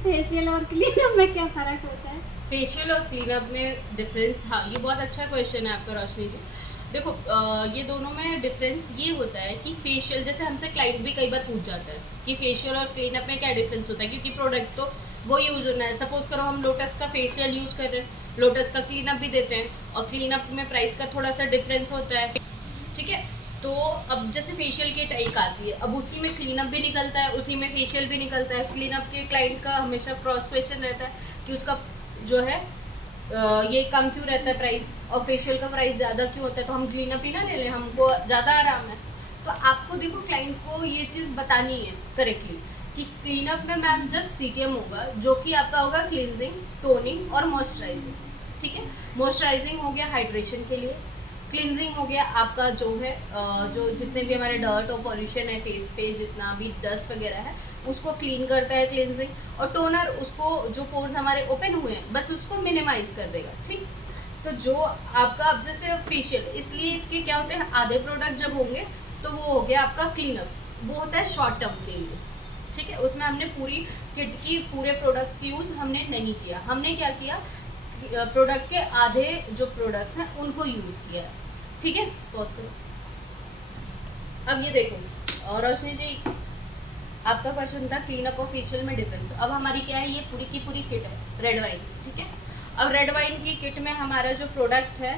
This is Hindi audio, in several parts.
फेशियल और क्लीनअप में क्या फ़र्क होता है? फेशियल और क्लीनअप में डिफरेंस, हाँ ये बहुत अच्छा क्वेश्चन है आपका रोशनी जी। देखो ये दोनों में डिफरेंस ये होता है कि फेशियल, जैसे हमसे क्लाइंट भी कई बार पूछ जाता है कि फेशियल और क्लीनअप में क्या डिफरेंस होता है, क्योंकि प्रोडक्ट तो वो यूज होना है। सपोज करो हम लोटस का फेशियल यूज कर रहे हैं, लोटस का क्लीनअप भी देते हैं, और क्लीनअप में प्राइस का थोड़ा सा डिफरेंस होता है, ठीक है। तो अब जैसे फेशियल किट एक आती है, अब उसी में क्लीनअप भी निकलता है, उसी में फेशियल भी निकलता है। क्लीनअप के क्लाइंट का हमेशा क्रॉस क्वेश्चन रहता है कि उसका जो है ये कम क्यों रहता है प्राइस, और फेशियल का प्राइस ज़्यादा क्यों होता है, तो हम क्लीनअप ही ना ले लें, हमको ज़्यादा आराम है। तो आपको देखो क्लाइंट को ये चीज़ बतानी है करेक्टली कि क्लीनअप में मैम जस्ट सीकेम होगा, जो कि आपका होगा क्लींजिंग, टोनिंग और मॉइस्चराइजिंग, ठीक है। मॉइस्चराइजिंग हो गया हाइड्रेशन के लिए, क्लिनजिंग हो गया आपका जो है जो जितने भी हमारे डर्ट और पॉल्यूशन है फेस पे, जितना भी डस्ट वगैरह है उसको क्लीन करता है क्लिनजिंग, और टोनर उसको जो पोर्स हमारे ओपन हुए हैं बस उसको मिनिमाइज कर देगा, ठीक। तो जो आपका अब जैसे फेशियल, इसलिए इसके क्या होते हैं आधे प्रोडक्ट जब होंगे तो वो हो गया आपका क्लीनअप, वो होता है शॉर्ट टर्म के लिए, ठीक है। उसमें हमने पूरी किट की पूरे प्रोडक्ट की यूज हमने नहीं किया, हमने क्या किया प्रोडक्ट के आधे जो प्रोडक्ट्स हैं उनको यूज किया है, ठीक है। पॉज करो। अब ये देखो और रोशनी जी आपका क्वेश्चन था क्लीनअप और फेशियल में डिफरेंस, तो अब हमारी क्या है, ये पूरी की पूरी किट है रेड वाइन, ठीक है। अब रेड वाइन की किट में हमारा जो प्रोडक्ट है,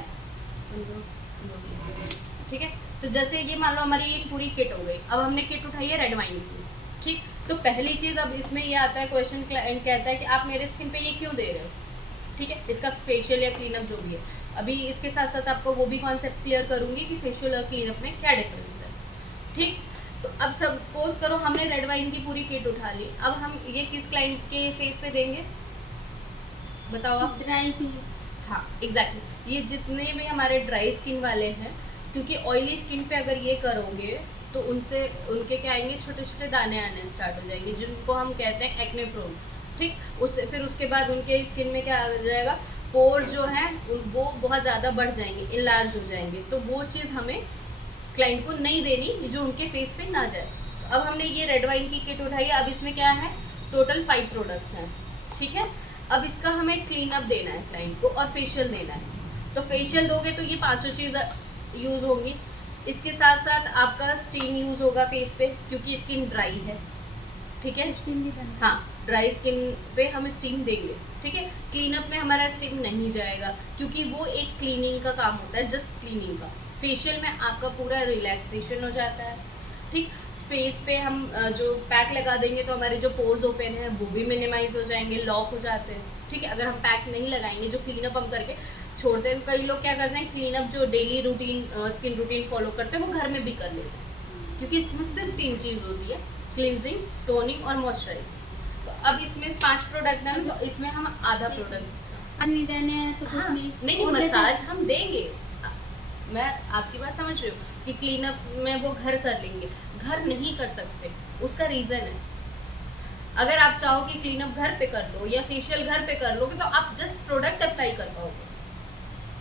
ठीक है, तो जैसे ये मान लो हमारी ये पूरी किट हो गई, अब हमने किट उठाई है रेड वाइन की, ठीक। तो पहली चीज़ अब इसमें ये आता है क्वेश्चन, क्लाइंट कहता है कि आप मेरे स्किन पे ये क्यों दे रहे हो, ठीक है, इसका फेशियल या क्लीनअप जो भी है। अभी इसके साथ साथ आपको वो भी कॉन्सेप्ट क्लियर करूंगी कि फेशियल और क्लीनअप में क्या डिफरेंस है, ठीक। तो अब सपोज करो हमने रेड वाइन की पूरी किट उठा ली, अब हम ये किस क्लाइंट के फेस पे देंगे बताओ आप? ड्राई भी। हाँ एग्जैक्टली, ये जितने भी हमारे ड्राई स्किन वाले हैं, क्योंकि ऑयली स्किन पे अगर ये करोगे तो उनसे उनके क्या आएंगे, छोटे छोटे दाने आने स्टार्ट हो जाएंगे, जिनको हम कहते हैं एक्ने प्रोन, ठीक। उससे फिर उसके बाद उनके स्किन में क्या आ जाएगा, पोर जो है वो बहुत ज़्यादा बढ़ जाएंगे, इनलार्ज हो जाएंगे, तो वो चीज़ हमें क्लाइंट को नहीं देनी जो उनके फेस पे ना जाए। तो अब हमने ये रेड वाइन की किट उठाई है, अब इसमें क्या है, टोटल 5 प्रोडक्ट्स हैं, ठीक है। अब इसका हमें क्लीन अप देना है क्लाइंट को और फेशियल देना है, तो फेशियल दोगे तो ये पांचों चीज़ यूज़ होंगी। इसके साथ साथ आपका स्टीम यूज़ होगा फेस पे, क्योंकि स्किन ड्राई है, ठीक है। स्टीम भी करना। हाँ ड्राई स्किन पे हम स्टीम देंगे, ठीक है। क्लीनअप में हमारा स्टीम नहीं जाएगा, क्योंकि वो एक क्लीनिंग का काम होता है, जस्ट क्लीनिंग का। फेशियल में आपका पूरा रिलैक्सेशन हो जाता है, ठीक। फेस पे हम जो पैक लगा देंगे तो हमारे जो पोर्स ओपन है वो भी मिनिमाइज हो जाएंगे, लॉक हो जाते हैं, ठीक है। अगर हम पैक नहीं लगाएंगे, जो क्लीनअप हम करके छोड़ते हैं, कई लोग क्या करते हैं क्लीनअप जो daily routine skin routine follow करते हैं वो घर में भी कर लेते हैं, क्योंकि इसमें सिर्फ 3 चीज़ होती है, क्लींजिंग, टोनिंग और मॉइस्चराइजिंग। तो अब इसमें 5 प्रोडक्ट है ना, तो इसमें हम आधा प्रोडक्ट नहीं देने हैं तो कुछ हाँ, नहीं। नहीं मसाज हम देंगे, मैं आपकी बात समझ रही हूँ कि क्लीनअप में वो घर कर लेंगे, घर नहीं कर सकते, उसका रीज़न है। अगर आप चाहो कि क्लीनअप घर पे कर लो या फेशियल घर पे कर लोगे तो आप जस्ट प्रोडक्ट अप्लाई कर पाओगे,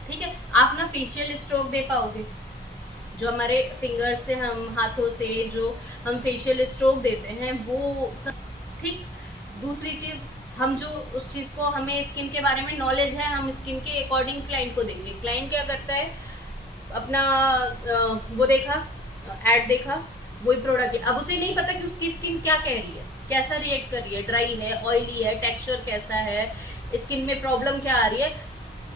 ठीक है। आप ना फेशियल स्ट्रोक दे पाओगे, जो हमारे फिंगर से हम हाथों से जो हम फेशियल स्ट्रोक देते हैं वो सब, ठीक। दूसरी चीज़, हम जो उस चीज़ को, हमें स्किन के बारे में नॉलेज है, हम स्किन के अकॉर्डिंग क्लाइंट को देंगे। क्लाइंट क्या करता है, अपना वो देखा ऐड देखा, वही प्रोडक्ट है, अब उसे नहीं पता कि उसकी स्किन क्या कह रही है, कैसा रिएक्ट कर रही है, ड्राई है, ऑयली है, टेक्सचर कैसा है, स्किन में प्रॉब्लम क्या आ रही है।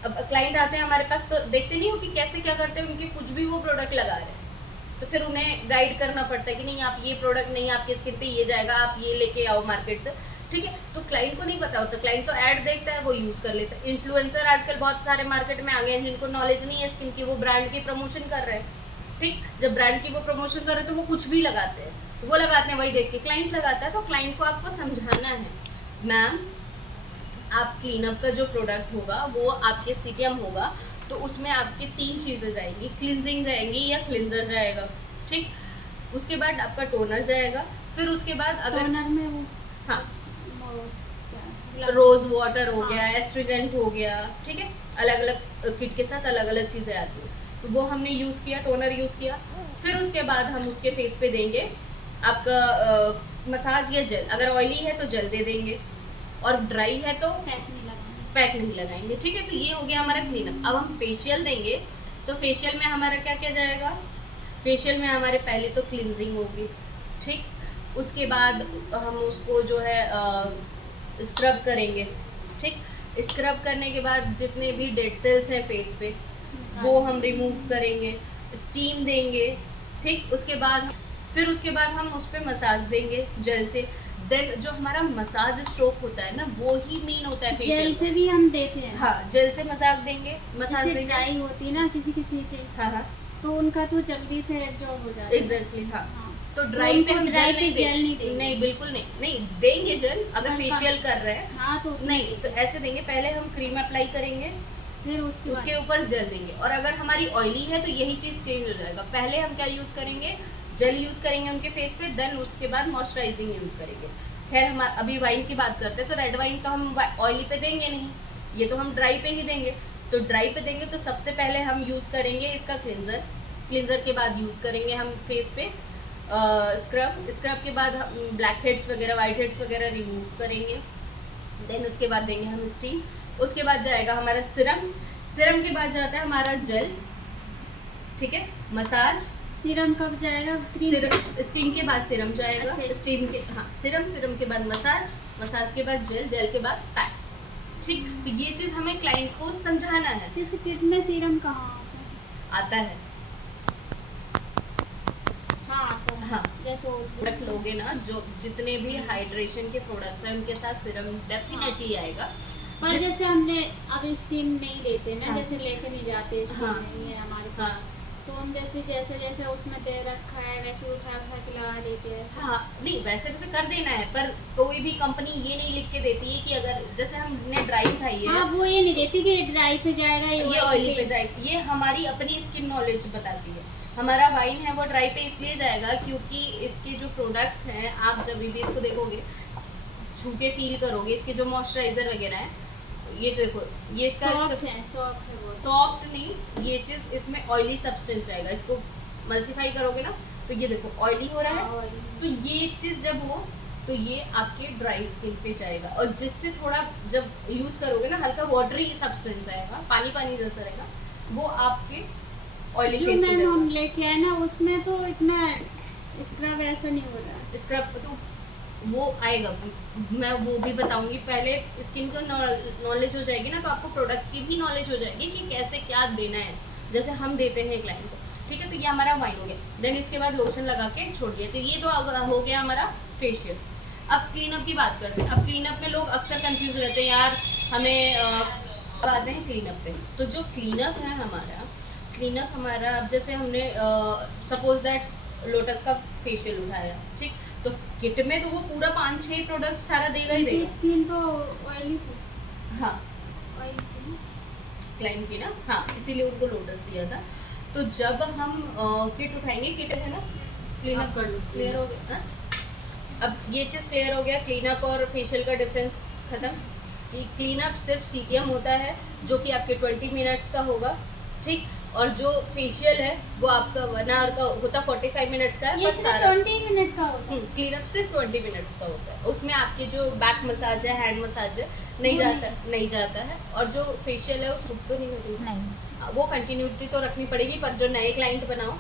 अब क्लाइंट आते हैं हमारे पास तो देखते नहीं हो कि कैसे क्या करते हैं, उनके कुछ भी वो प्रोडक्ट लगा रहे हैं, तो फिर उन्हें गाइड करना पड़ता है कि नहीं आप ये प्रोडक्ट नहीं, आपके स्किन पे ये जाएगा, आप ये लेके आओ मार्केट से, ठीक है। तो क्लाइंट को नहीं पता होता, क्लाइंट तो ऐड देखता है, वो यूज़ कर लेता है। इन्फ्लुएंसर आजकल बहुत सारे मार्केट में आ गए हैं जिनको नॉलेज नहीं है स्किन की, वो ब्रांड की प्रमोशन कर रहे हैं, ठीक। जब ब्रांड की वो प्रमोशन कर रहे हैं तो वो कुछ भी लगाते हैं, तो वो लगाते हैं वही देख के क्लाइंट लगाता है, तो क्लाइंट को आपको समझाना है मैम आप क्लीनअप का जो प्रोडक्ट होगा वो आपके सीटीएम होगा, तो उसमें आपकी 3 चीज़ें जाएंगी, क्लिनजिंग जाएंगी या क्लिनजर जाएगा, ठीक। उसके बाद आपका टोनर जाएगा, फिर उसके बाद अगर टोनर में वो हाँ क्या रोज वाटर हो गया, हाँ। एस्ट्रीजेंट हो गया, ठीक है। अलग अलग किट के साथ अलग अलग चीज़ें आती हैं, तो वो हमने यूज़ किया, टोनर यूज़ किया। फिर उसके बाद हम उसके फेस पे देंगे आपका मसाज या जेल, अगर ऑयली है तो जेल दे देंगे, और ड्राई है तो पैक नहीं लगाना। पैक नहीं लगाएंगे। ठीक है, तो ये हो गया हमारा क्लीनअप। अब हम फेशियल देंगे, तो फेशियल में हमारा क्या क्या जाएगा? फेशियल में हमारे पहले तो क्लिनजिंग होगी, ठीक, उसके बाद हम उसको जो है स्क्रब करेंगे, ठीक, स्क्रब करने के बाद जितने भी डेड सेल्स हैं फेस पे वो हम रिमूव करेंगे, स्टीम देंगे, ठीक, उसके बाद हम उस पर मसाज देंगे जेल से। देन जो हमारा मसाज स्ट्रोक होता है ना, वो ही मेन होता है फेशियल। जेल से भी हम देते हैं। हाँ, जेल से मसाज देंगे, मसाज जैसे देंगे। ड्राई होती है ना किसी किसी की, हाँ हाँ, तो उनका तो जल्दी से एब्जॉर्ब हो जाता है। एग्जैक्टली, हाँ। हाँ। तो ड्राई पे हम ड्राई जेल पे नहीं जेल नहीं देंगे, देंगे। नहीं बिल्कुल नहीं, नहीं देंगे जेल अगर हाँ, फेशियल कर रहे हैं। हाँ तो नहीं तो ऐसे देंगे, पहले हम क्रीम अप्लाई करेंगे, फिर उसके बाद उसके ऊपर जेल देंगे। और अगर हमारी ऑयली है तो यही चीज चेंज हो जाएगा, पहले हम क्या यूज करेंगे? जेल यूज करेंगे उनके फेस पे, देन उसके बाद मॉइस्चराइजिंग यूज करेंगे। खैर हम अभी वाइन की बात करते हैं, तो रेड वाइन तो हम ऑयली पे देंगे नहीं, ये तो हम ड्राई पे ही देंगे। तो ड्राई पे देंगे तो सबसे पहले हम यूज करेंगे इसका क्लिनजर, क्लिनजर के बाद यूज करेंगे हम फेस पे स्क्रब, स्क्रब के बाद हम ब्लैक हेड्स वगैरह, वाइट हेड्स वगैरह रिमूव करेंगे। देन उसके बाद देंगे हम स्टीम, उसके बाद जाएगा हमारा सिरम, सिरम के बाद जाता है हमारा जेल, ठीक है, मसाज, सीरम कब जाएगा? सिरम, स्टीम के बाद सिरम जाएगा, अच्छा। स्टीम के, हाँ, सिरम, सिरम के बाद मसाज, मसाज के बाद जेल, जेल के बाद पैक, ठीक। तो ये चीज हमें क्लाइंट को समझाना है। जैसे किट में सीरम कहाँ आता है? आता है, हाँ आता है। हाँ। जैसे प्रोडक्ट लोगे ना, जो जितने भी हाइड्रेशन के प्रोडक्ट्स हैं उनके साथ सिरम डेफिनेटली आएगा। पर जैसे हमने अब स्टीम नहीं देते ना, हाँ। जैसे लेके नहीं जाते, स्टीम हाँ। नहीं है हमारे हाँ। पास, तो हम जैसे जैसे जैसे उसमें दे रखा है वैसे उठा उठा के लगा देते हैं ऐसे। हाँ, नहीं वैसे वैसे कर देना है, पर कोई भी कंपनी ये नहीं लिख के देती है कि अगर जैसे हमने ड्राई उठाई है, हाँ वो ये नहीं देती कि ड्राई पे जाएगा ये ऑयली पे जाएगी, ये हमारी अपनी स्किन नॉलेज बताती है। हमारा वाइन है वो ड्राई पे इसलिए जाएगा क्योंकि इसके जो प्रोडक्ट्स हैं, आप जब भी इसको देखोगे, छू के फील करोगे, इसके जो मॉइस्चराइजर वगैरह है, ये देखो, ये इसका सॉफ्ट है वो। सॉफ्ट नहीं, ये चीज इसमें ऑयली सब्सटेंस रहेगा, इसको मल्टीफाई करोगे ना तो ये देखो ऑयली हो रहा है। तो ये चीज जब हो तो ये आपके ड्राई स्किन पे जाएगा, और जिससे थोड़ा जब यूज करोगे ना, हल्का वाटरी सब्सटेंस आएगा, पानी पानी जैसा रहेगा, वो आपके ऑयली जो फेस पे मैम हम जाएगा। लेके आए ना उसमें तो इतना स्क्रब ऐसा नहीं हो रहा है। स्क्रब तो वो आएगा, मैं वो भी बताऊंगी। पहले स्किन को नॉलेज हो जाएगी ना, तो आपको प्रोडक्ट की भी नॉलेज हो जाएगी कि कैसे क्या देना है, जैसे हम देते हैं क्लाइंट को, ठीक है। तो ये हमारा वाइन हो गया। देन इसके बाद लोशन लगा के छोड़ दिया, तो ये तो हो गया हमारा फेशियल। अब क्लीनअप की बात करते हैं। अब क्लीनअप में लोग अक्सर कंफ्यूज रहते हैं, यार हमें अब आते हैं क्लीनअप पे। तो जो क्लीनअप है हमारा, क्लीनअप हमारा, अब जैसे हमने सपोज दैट लोटस का फेशियल उठाया, ठीक, तो किट में तो वो पूरा 5-6 प्रोडक्ट्स सारा देगा ही उनकी देगा। स्किन तो ऑयली हाँ, थी। क्लाइंट की ना, हाँ, इसीलिए उनको लोटस दिया था। तो जब हम किट उठाएंगे, किट है ना, क्लीनअप कर लो, क्लियर हो गया। हाँ? अब ये चीज़ क्लियर हो गया, क्लीनअप और फेशियल का डिफरेंस खत्म। कि क्लीनअप सिर्फ सीटीएम होता है जो कि आपके 20 मिनट्स का होगा, ठीक, और जो फेशियल है वो आपका 1 आवर का होता, 45 मिनट्स का है। ये पर सिर्फ सारा 20 मिनट का होता है। क्लीनअप सिर्फ 20 मिनट्स का होता है। उसमें आपके जो बैक मसाज है, हैंड मसाज है, नहीं जाता है। और जो फेशियल है वो तो नहीं होती, नहीं। वो कंटिन्यूटी तो रखनी पड़ेगी, पर जो नए क्लाइंट बनाओ